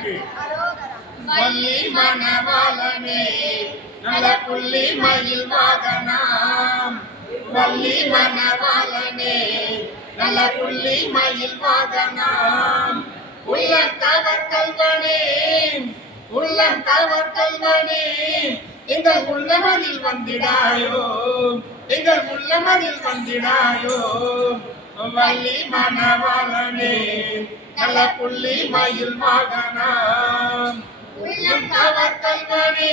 முருகனுக்கு வள்ளி மணவாளனே நல புள்ளி மயில் வாகனாம். வள்ளி மணவாளனே நல புள்ளி மயில் வாகனாம். உள்ளம் கவர் கல்வனே உள்ளம் கவர் கல்வனே எங்கள் உள்ளமதில் வந்திடாயோ எங்கள் உள்ளமதில் வந்திடாயோ. வள்ளி மணவாளனே நல்ல புள்ளி மயில் மகனாம். உள்ளம் கவர் கல்வனே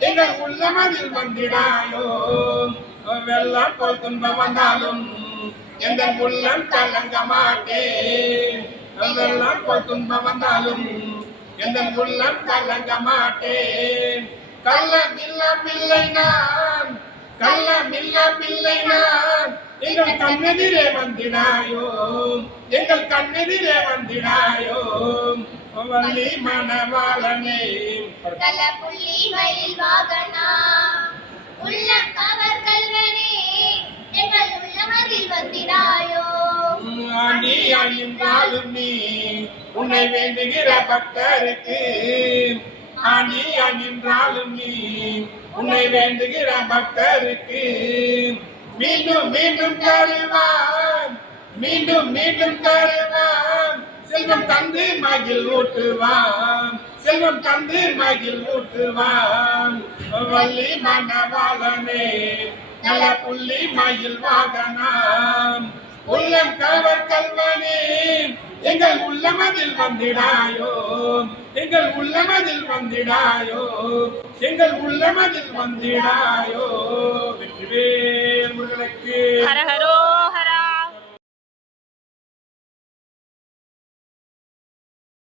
எங்கள் உள்ளமதில் வந்திடாயோ வெள்ளம் போல் துன்பம் வந்தாலும் எந்த உள்ளம் கலங்க மாட்டேன் வெள்ளம் போல் துன்பம் வந்தாலும் எந்த உள்ளம் கலங்க மாட்டேன் கள்ளம் இல்ல பிள்ளை நான் கள்ளம் இல்ல பிள்ளை நான். எங்கள் கண்ணெதிரே வந்திடாயோ. எங்கள் கண்ணெதிரே வந்திடாயோ. வள்ளி மணவாளனே. கல புள்ளி மயில் வாகனா. உள்ளம் கவர் கல்வனே. எங்கள் உள்ளமதில் வந்திடாயோ. ஆண்டி அணிந்தாலும் நீ உன்னை வேண்டுகிற பக்தருக்கு. ஆண்டி அணிந்தாலும் நீ உன்னை வேண்டுகிற பக்தருக்கு. மீண்டும் மீண்டும் தருவான் மீண்டும் மீண்டும் தருவான் செல்வம் தந்து மகிழ் ஊட்டுவான் செல்வம் தந்து மகிழ் ஊட்டுவான் வள்ளி மணவாளனே நல்ல புள்ளி மயில் வாகனாம். உள்ளம் கவர் கல்வனே எங்கள் உள்ளமதில் வந்திடாயோ. எங்கள் உள்ளமதில் வந்திடாயோ. எங்கள் உள்ளமதில் வந்திடாயோ. வெற்றிவே முருகனுக்கு ஹரஹரோ